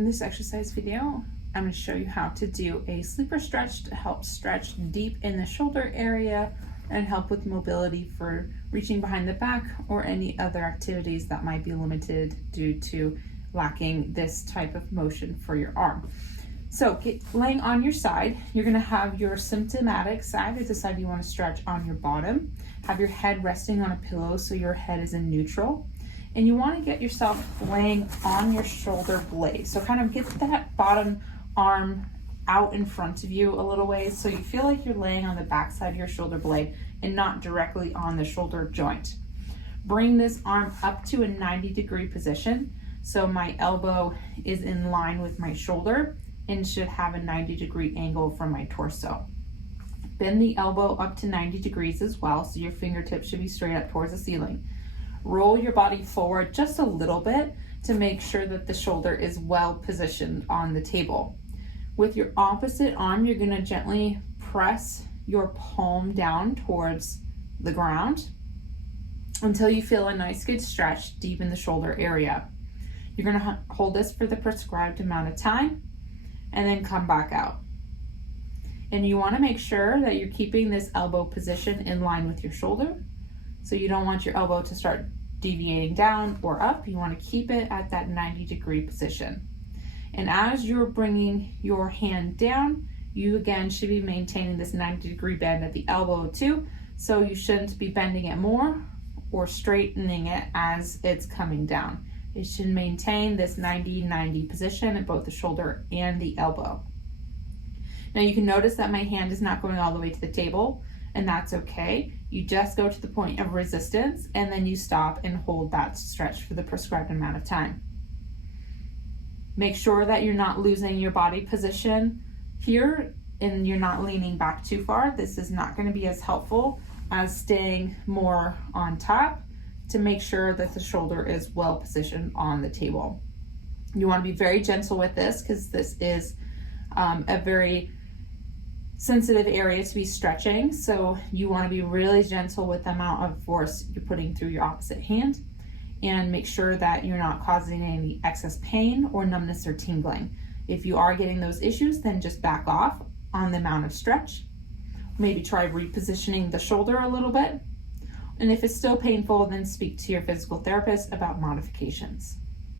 In this exercise video, I'm going to show you how to do a sleeper stretch to help stretch deep in the shoulder area and help with mobility for reaching behind the back or any other activities that might be limited due to lacking this type of motion for your arm. So laying on your side, you're going to have your symptomatic side, or the side you want to stretch, on your bottom. Have your head resting on a pillow so your head is in neutral. And you want to get yourself laying on your shoulder blade. So kind of get that bottom arm out in front of you a little ways so you feel like you're laying on the back side of your shoulder blade and not directly on the shoulder joint. Bring this arm up to a 90-degree position. So my elbow is in line with my shoulder and should have a 90-degree angle from my torso. Bend the elbow up to 90 degrees as well, so your fingertips should be straight up towards the ceiling. Roll your body forward just a little bit to make sure that the shoulder is well positioned on the table. With your opposite arm, you're going to gently press your palm down towards the ground until you feel a nice good stretch deep in the shoulder area. You're going to hold this for the prescribed amount of time and then come back out. And you want to make sure that you're keeping this elbow position in line with your shoulder. So you don't want your elbow to start deviating down or up. You want to keep it at that 90-degree position. And as you're bringing your hand down, you again should be maintaining this 90-degree bend at the elbow too. So you shouldn't be bending it more or straightening it as it's coming down. It should maintain this 90-90 position at both the shoulder and the elbow. Now you can notice that my hand is not going all the way to the table, and that's okay. You just go to the point of resistance and then you stop and hold that stretch for the prescribed amount of time. Make sure that you're not losing your body position here and you're not leaning back too far. This is not going to be as helpful as staying more on top to make sure that the shoulder is well positioned on the table. You want to be very gentle with this because this is a very sensitive area to be stretching, so you want to be really gentle with the amount of force you're putting through your opposite hand, and make sure that you're not causing any excess pain or numbness or tingling. If you are getting those issues, then just back off on the amount of stretch. Maybe try repositioning the shoulder a little bit, and if it's still painful, then speak to your physical therapist about modifications.